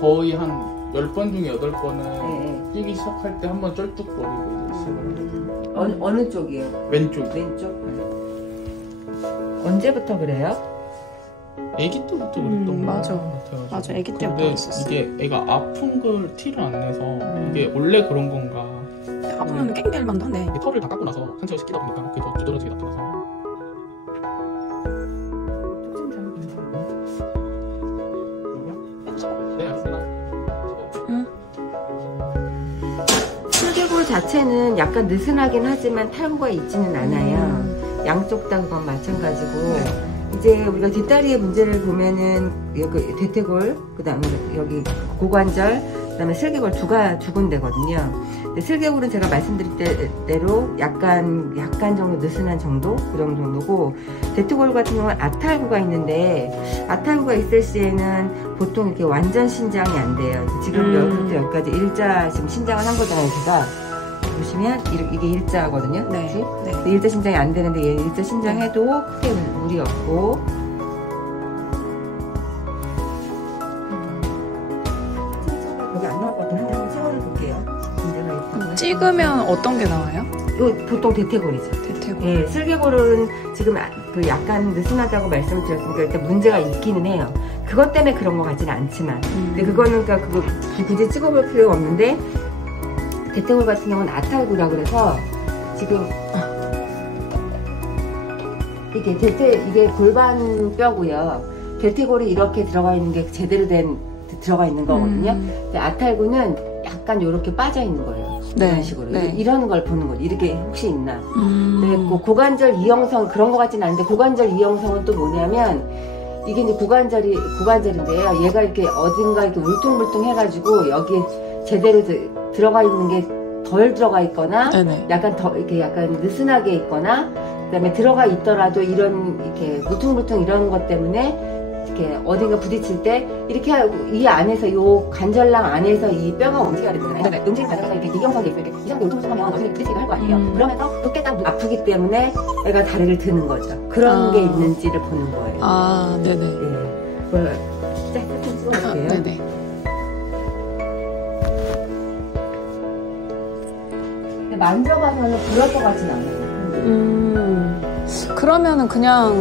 거의 한 10번 중에 8번은 뛰기 시작할 때 한번 쩔뚝거리고 이제 시작을 어느 쪽이에요? 왼쪽. 언제부터 그래요? 애기 때부터 그랬던 거 맞아. 같아가지고. 맞아, 애기 때부터 근데 있었어. 이게 애가 아픈 걸 티를 안 내서 이게 원래 그런 건가. 아프면 깽깰 만도 한데. 털을 다 깎고 나서 산책을 시키다 보니까 그게 더 두드러지게 나타나서. 네, 알겠습니다. 슬개골 자체는 약간 느슨하긴 하지만 탈구가 있지는 않아요. 양쪽 다 그건 마찬가지고. 이제 우리가 뒷다리의 문제를 보면은 여기 대퇴골, 그다음에 여기 고관절, 그다음에 슬개골 두 군데거든요. 근데 슬개골은 제가 말씀드릴 대로 약간 정도 느슨한 정도 그런 정도고, 대퇴골 같은 경우는 아탈구가 있는데 아탈구가 있을 시에는 보통 이렇게 완전 신장이 안 돼요. 지금 여기부터 여기까지 일자 지금 신장을 한 거잖아요, 제가. 보시면 이게 일자거든요. 네. 네. 일자 신장이 안 되는데 얘 일자 신장 해도 크게 무리 없고. 여기 안 나올 것 같은데 한번 찍어서 볼게요. 문제가 있다고. 찍으면 어떤 게 나와요? 이거 보통 대퇴골이죠. 대퇴골. 예, 슬개골은 지금 그 약간 느슨하다고 말씀을 드렸으니까 일단 문제가 있기는 해요. 그것 때문에 그런 것 같지는 않지만. 근데 그거는 그러니까 그거 굳이 찍어볼 필요가 없는데. 대퇴골 같은 경우는 아탈구라 그래서 지금 이게 골반뼈고요. 대퇴골이 이렇게 들어가 있는 게 제대로 들어가 있는 거거든요. 근데 아탈구는 약간 이렇게 빠져 있는 거예요. 네. 이런 식으로. 네. 이런 걸 보는 거죠. 이렇게 혹시 있나. 네, 고관절 이형성 그런 거 같지는 않은데 고관절 이형성은 또 뭐냐면 이게 이제 고관절인데요. 얘가 이렇게 어딘가 이렇게 울퉁불퉁 해가지고 여기에 제대로 들어가 있는 게 덜 들어가 있거나 네네. 약간 더 이렇게 약간 느슨하게 있거나 그다음에 들어가 있더라도 이런 이렇게 물퉁물퉁 이런 것 때문에 이렇게 어딘가 부딪힐 때 이렇게 하고 이 안에서 요 관절낭 안에서 이 뼈가 움직여야 되잖아요. 네네. 움직임 과정에서 이렇게 이경석이 있어요. 이렇게 이상하게 울퉁불퉁하면 어딘가 부딪히게 할 거 아니에요. 그러면서 그때 딱 아프기 때문에 애가 다리를 드는 거죠. 그런 게 있는지를 보는 거예요. 아, 네네. 네. 그걸 짧게 찍어볼게요. 네네. 만져봐서는 그럴 것 같진 않아요. 그러면은 그냥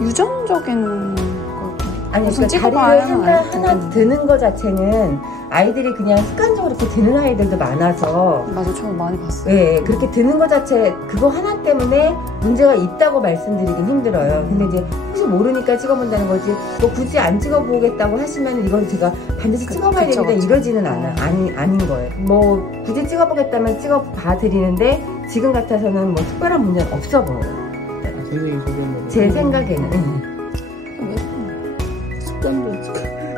유전적인 걸까요? 아니, 무슨 그러니까 다리를 하나 드는 거 자체는 아이들이 그냥 습관적으로 이렇게 드는 아이들도 많아서. 맞아, 저 많이 봤어요. 네, 그렇게 드는 거 자체 그거 하나 때문에 문제가 있다고 말씀드리긴 힘들어요. 근데 이제 혹시 모르니까 찍어본다는 거지. 뭐 굳이 안 찍어보겠다고 하시면 이건 제가 반드시 찍어봐야 됩니다. 이러지는 아닌 거예요. 뭐 굳이 찍어보겠다면 찍어봐 드리는데 지금 같아서는 뭐 특별한 문제는 없어 보여요. 선생님 소개는 제 생각에는.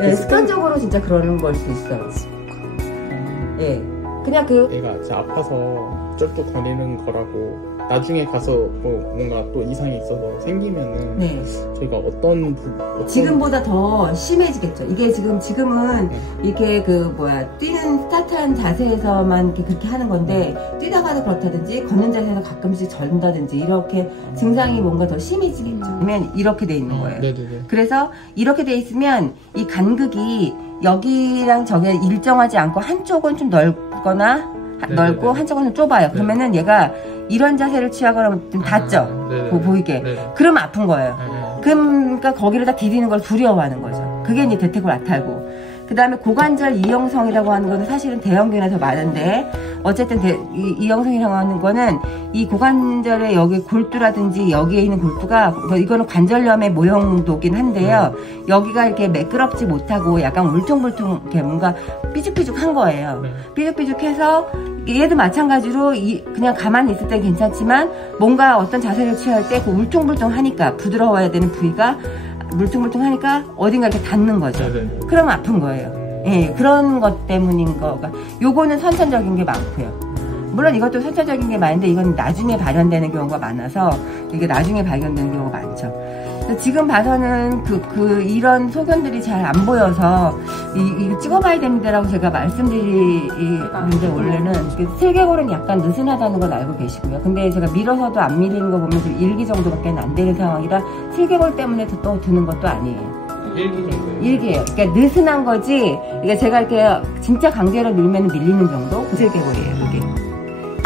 네, 습관적으로 진짜 그러는 걸 수 있어요. 예. 그냥 애가 진짜 아파서 쩔뚝 거리는 거라고 나중에 가서 뭐 뭔가 또 이상이 있어서 생기면은 네. 저희가 어떤 지금보다 더 심해지겠죠. 이게 지금은 이렇게 뛰는 스타트한 자세에서만 이렇게 그렇게 하는 건데 뛰다가도 그렇다든지 걷는 자세에서 가끔씩 절다든지 이렇게 증상이 뭔가 더 심해지겠죠. 그러면 이렇게 돼 있는 거예요. 네네네. 그래서 이렇게 돼 있으면 이 간극이 여기랑 저기 일정하지 않고 한쪽은 좀 넓거나 넓고 한쪽은 좀 좁아요. 그러면은 얘가 이런 자세를 취하거나 좀 닿죠. 보이게. 그러면 아픈 거예요. 그러니까 거기를 다 디디는 걸 두려워하는 거죠. 그게 이제 대퇴골 아탈구. 그 다음에 고관절 이형성이라고 하는 거는 사실은 대형견에서 많은데 어쨌든 이형성이라고 하는 거는 이 고관절의 여기 골두라든지 여기에 있는 골두가 이거는 관절염의 모형도긴 한데요. 여기가 이렇게 매끄럽지 못하고 약간 울퉁불퉁 이렇게 뭔가 삐죽삐죽한 거예요. 삐죽삐죽해서 얘도 마찬가지로 그냥 가만히 있을 땐 괜찮지만 뭔가 어떤 자세를 취할 때 그 울퉁불퉁하니까 부드러워야 되는 부위가 물퉁물퉁하니까 어딘가 이렇게 닿는 거죠. 그러면 아픈 거예요. 예, 그런 것 때문인 거가. 요거는 선천적인 게 많고요. 물론 이것도 선천적인 게 많은데 이건 나중에 발현되는 경우가 많아서 이게 나중에 발견되는 경우가 많죠. 지금 봐서는 이런 소견들이 잘 안 보여서 이거 찍어봐야 됩니다라고 제가 말씀드리는데 원래는 슬개골은 약간 느슨하다는 건 알고 계시고요. 근데 제가 밀어서도 안 밀리는 거 보면 지금 1기 정도밖에 안 되는 상황이라 슬개골 때문에 또 드는 것도 아니에요. 1기 정도예요. 1기예요. 그러니까 느슨한 거지. 그러니까 제가 이렇게 진짜 강제로 밀면 밀리는 정도? 그 슬개골이에요, 이게.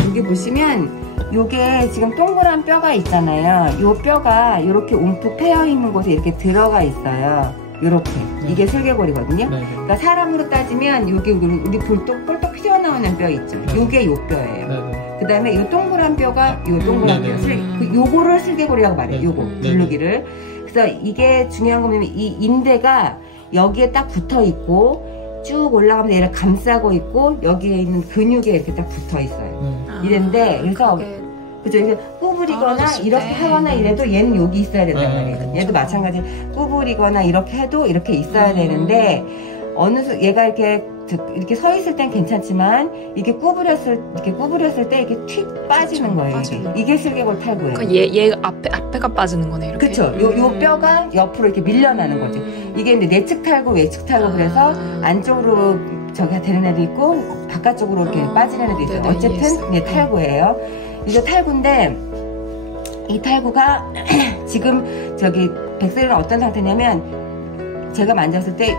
여기 보시면 요게 지금 동그란 뼈가 있잖아요. 요 뼈가 이렇게 움푹 패여 있는 곳에 이렇게 들어가 있어요. 요렇게. 이게 슬개골이거든요. 네. 그러니까 사람으로 따지면 요게 우리 볼떡 튀어나오는 뼈 있죠. 요게 요 뼈예요. 네. 그 다음에 요 동그란 뼈가 요 동그란 네, 뼈. 네. 요거를 슬개골이라고 말해요. 네. 요거. 네. 블루기를. 그래서 이게 중요한 건 뭐냐면 이 인대가 여기에 딱 붙어 있고 쭉 올라가면서 얘를 감싸고 있고 여기에 있는 근육에 이렇게 딱 붙어 있어요. 이런데 그래서 그죠? 이게 구부리거나 떨어졌을 이렇게 때. 하거나 이래도 얘는 여기 있어야 된단 말이에요. 그렇죠. 얘도 마찬가지. 구부리거나 이렇게 해도 이렇게 있어야 되는데 얘가 이렇게 서 있을 땐 괜찮지만 이게 구부렸을 때 이렇게 휙 빠지는 거예요. 이게 슬개골 탈구예요. 그러니까 얘 앞에가 빠지는 거네 이렇게. 그쵸. 요 뼈가 옆으로 이렇게 밀려나는 거죠. 이게 이제 내측 탈구, 외측 탈구 그래서 안쪽으로 저기 되는 애도 있고 바깥쪽으로 이렇게 빠지는 애도 있어요. 네네, 어쨌든 이해했어요. 이게 탈구예요. 이거 탈구인데 이 탈구가 지금 저기 백설이는 어떤 상태냐면 제가 만졌을 때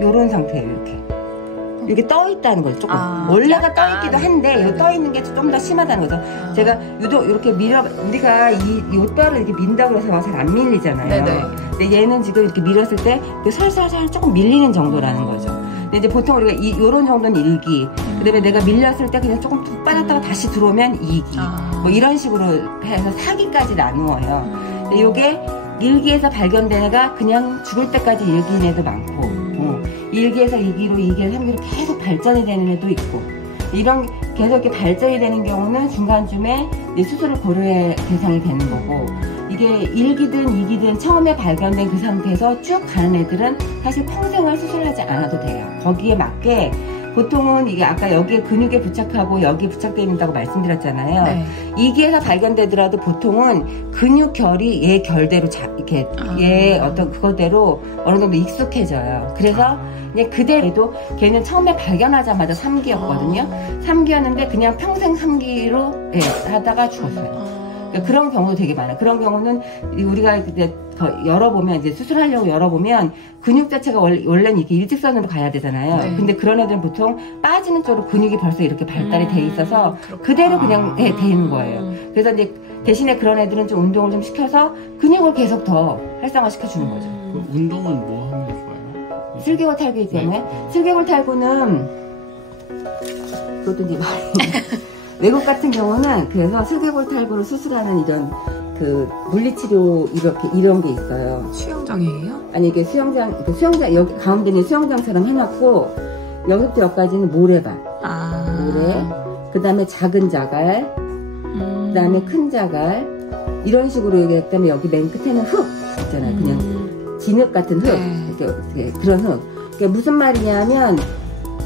요런 상태예요. 이렇게 떠 있다는 거죠. 조금 원래가 떠 있기도 한데 요 떠 있는 게 좀 더 심하다는 거죠. 제가 유독 이렇게 우리가 요 뼈를 이렇게 민다고 해서 잘 안 밀리잖아요. 네네. 근데 얘는 지금 이렇게 밀었을 때 살살살 조금 밀리는 정도라는 거죠. 근데 이제 보통 우리가 요런 정도는 1기, 그다음에 내가 밀렸을 때 그냥 조금 툭 빠졌다가 다시 들어오면 2기, 뭐 이런 식으로 해서 4기까지 나누어요. 근데 요게 1기에서 발견된 애가 그냥 죽을 때까지 1기인 애도 많고, 1기에서 2기로 2기에서 3기로 계속 발전이 되는 애도 있고, 이런 계속 이렇게 발전이 되는 경우는 중간쯤에 수술을 고려의 대상이 되는 거고, 이게 1기든 2기든 처음에 발견된 그 상태에서 쭉 가는 애들은 사실 평생을 수술하지 않아도 돼요. 거기에 맞게 보통은 이게 아까 여기에 근육에 부착하고 여기에 부착되어 있다고 말씀드렸잖아요. 네. 2기에서 발견되더라도 보통은 근육 결이 얘 결대로 이렇게 얘 어떤 그거대로 어느 정도 익숙해져요. 그래서 그냥 그대로 걔는 처음에 발견하자마자 3기였거든요. 3기였는데 그냥 평생 3기로 하다가 죽었어요. 그러니까 그런 경우도 되게 많아요. 그런 경우는 우리가 이제 열어보면 이제 수술하려고 열어보면 근육 자체가 원래는 이렇게 일직선으로 가야 되잖아요. 네. 근데 그런 애들은 보통 빠지는 쪽으로 근육이 벌써 이렇게 발달이 돼 있어서 그대로 그냥 돼 있는 거예요. 그래서 이제 대신에 그런 애들은 좀 운동을 좀 시켜서 근육을 계속 더 활성화 시켜주는 거죠. 그 운동은 뭐 하면 좋아요? 슬개골 탈구이기 때문에 네. 슬개골 탈구는 그것도 이제 많이 외국 같은 경우는 그래서 슬개골 탈구를 수술하는 이런 그 물리치료 이런 게 있어요. 수영장이에요? 아니 이게 수영장 여기 가운데는 수영장처럼 해놨고 여기부터 여기까지는 모래밭, 모래, 그 다음에 작은 자갈, 그 다음에 큰 자갈 이런 식으로 여기 그다음에 여기 맨 끝에는 흙 있잖아요. 그냥 진흙 같은 흙 이렇게 그런 흙. 그게 무슨 말이냐면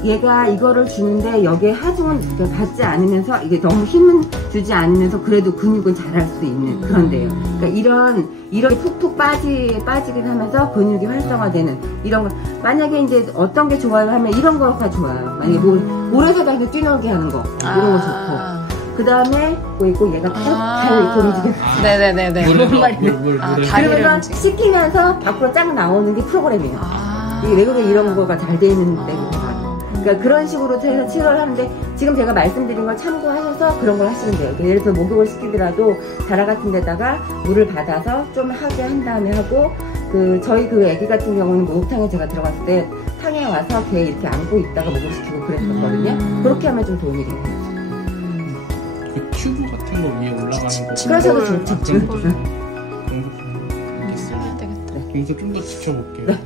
얘가 이거를 주는데 여기에 하중은 받지 않으면서 이게 너무 힘은 주지 않으면서 그래도 근육은 자랄 수 있는 그런데요. 그러니까 이런 푹푹 빠지긴 하면서 근육이 활성화되는 이런 거. 만약에 이제 어떤 게 좋아요 하면 이런 거가 좋아요. 만약에 모래사장 이렇게 뛰놀게 하는 거 이런 거 좋고. 그 다음에 뭐 있고 얘가 계속 잘 이렇게 움직여. 네네네네. 그러면서 씻기면서 밖으로 쫙 나오는 게 프로그램이에요. 이게 외국에 이런 거가 잘 돼 있는 데가 많아요. 그러니까 그런 식으로 해서 치료를 하는데 지금 제가 말씀드린 걸 참고하셔서 그런 걸 하시면 돼요. 예를 들어서 목욕을 시키더라도 자라 같은 데다가 물을 받아서 좀 하게 한 다음에 하고 저희 애기 같은 경우는 목욕탕에 제가 들어갔을 때 탕에 와서 걔 이렇게 안고 있다가 목욕시키고 그랬었거든요. 그렇게 하면 좀 도움이 돼요. 그 튜브 같은 거 위에 올라가는 거 그러셔도 좋죠. 알겠습니다. 그래서 좀 더 지켜볼게요.